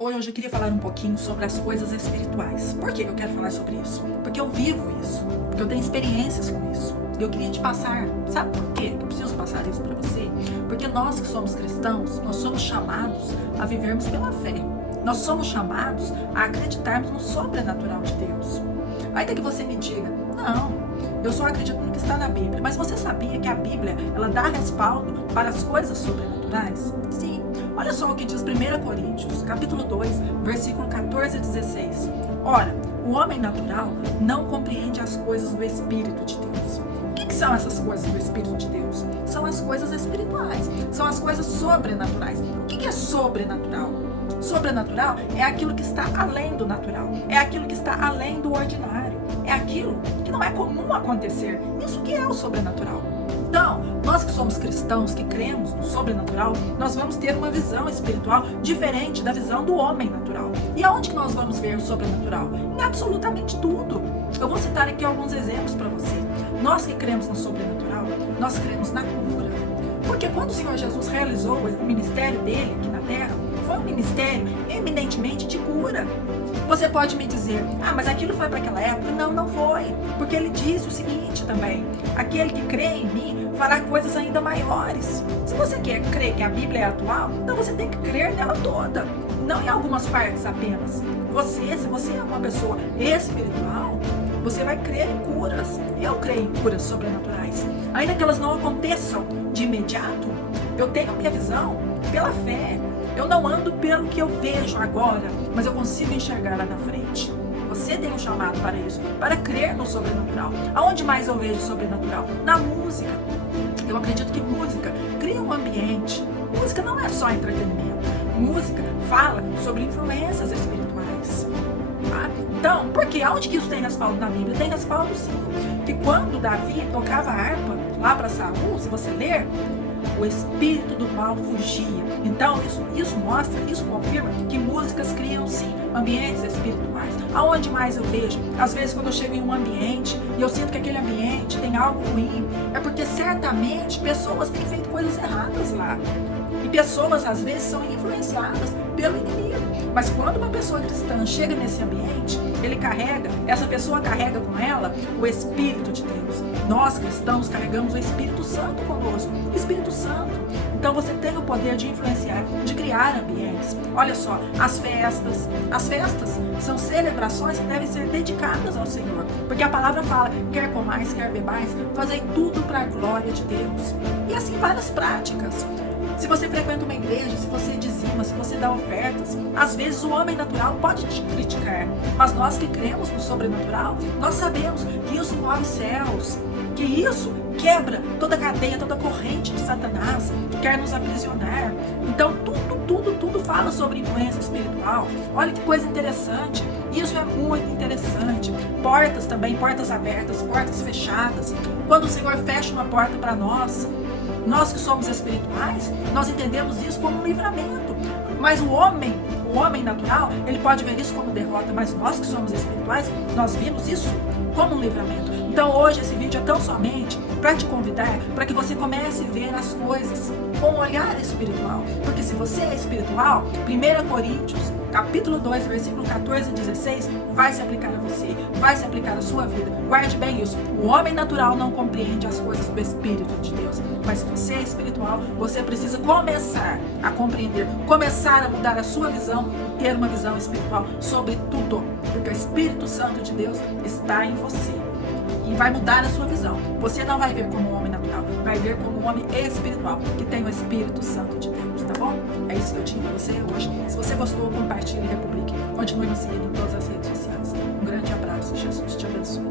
Hoje eu queria falar um pouquinho sobre as coisas espirituais. Por que eu quero falar sobre isso? Porque eu vivo isso, porque eu tenho experiências com isso. E eu queria te passar, sabe por quê? Eu preciso passar isso para você? Porque nós que somos cristãos, nós somos chamados a vivermos pela fé. Nós somos chamados a acreditarmos no sobrenatural de Deus. Ainda que você me diga, não, eu só acredito no que está na Bíblia. Mas você sabia que a Bíblia, ela dá respaldo para as coisas sobrenaturais? Sim. Olha só o que diz 1 Coríntios, capítulo 2, versículo 14 e 16. Ora, o homem natural não compreende as coisas do Espírito de Deus. O que são essas coisas do Espírito de Deus? São as coisas espirituais, são as coisas sobrenaturais. O que é sobrenatural? Sobrenatural é aquilo que está além do natural, é aquilo que está além do ordinário, é aquilo que não é comum acontecer. Isso que é o sobrenatural. Então, nós que somos cristãos, que cremos no sobrenatural, nós vamos ter uma visão espiritual diferente da visão do homem natural. E aonde que nós vamos ver o sobrenatural? Em absolutamente tudo. Eu vou citar aqui alguns exemplos para você. Nós que cremos no sobrenatural, nós cremos na cura. Porque quando o Senhor Jesus realizou o ministério dele aqui na terra, foi um ministério eminentemente de cura. Você pode me dizer, mas aquilo foi para aquela época? Não, não foi. Porque ele disse o seguinte também, aquele que crê em mim fará coisas ainda maiores. Se você quer crer que a Bíblia é atual, então você tem que crer nela toda, não em algumas partes apenas. Se você é uma pessoa espiritual, você vai crer em curas. Eu creio em curas sobrenaturais. Ainda que elas não aconteçam de imediato, eu tenho a minha visão pela fé. Eu não ando pelo que eu vejo agora, mas eu consigo enxergar lá na frente. Você tem um chamado para isso, para crer no sobrenatural. Aonde mais eu vejo sobrenatural? Na música. Eu acredito que música cria um ambiente. Música não é só entretenimento. Música fala sobre influências espirituais. Tá? Então, por quê? Aonde que isso tem respaldo na Bíblia? Tem respaldo sim. Que quando Davi tocava a harpa lá para Saul, se você ler, o espírito do mal fugia. Então isso mostra, isso confirma que músicas criam sim ambientes espirituais. Aonde mais eu vejo? Às vezes quando eu chego em um ambiente e eu sinto que aquele ambiente tem algo ruim, é porque certamente pessoas têm feito coisas erradas lá. E pessoas às vezes são influenciadas pelo inimigo. Mas quando uma pessoa cristã chega nesse ambiente, essa pessoa carrega com ela o Espírito de Deus. Nós cristãos carregamos o Espírito Santo conosco. Espírito Santo. Então você tem o poder de influenciar, de criar ambientes. Olha só, as festas são celebrações que devem ser dedicadas ao Senhor. Porque a palavra fala, quer comais, quer bebais, fazei tudo para a glória de Deus. E assim várias práticas. Se você frequenta uma igreja, se você dizima, se você dá ofertas, às vezes o homem natural pode te criticar, mas nós que cremos no sobrenatural, nós sabemos que isso move céus, que isso quebra toda cadeia, toda corrente de Satanás que quer nos aprisionar. Então tudo fala sobre influência espiritual. Olha que coisa interessante, isso é muito interessante. Portas também, portas abertas, portas fechadas. Quando o Senhor fecha uma porta para nós que somos espirituais, nós entendemos isso como um livramento. Mas o homem natural, ele pode ver isso como derrota, mas nós que somos espirituais, nós vimos isso como um livramento. Então hoje esse vídeo é tão somente para te convidar, para que você comece a ver as coisas com um olhar espiritual. Porque se você é espiritual, 1 Coríntios, capítulo 2, versículo 14 e 16, vai se aplicar a você, vai se aplicar à sua vida. Guarde bem isso. O homem natural não compreende as coisas do Espírito de Deus. Mas se você é espiritual, você precisa começar a compreender, começar a mudar a sua visão e ter uma visão espiritual sobre tudo. Porque o Espírito Santo de Deus está em você. E vai mudar a sua visão. Você não vai ver como um homem natural, vai ver como um homem espiritual, que tem o Espírito Santo de Deus, tá bom? É isso que eu tinha pra você hoje. Se você gostou, compartilhe e republique. Continue me seguindo em todas as redes sociais. Um grande abraço, Jesus te abençoe.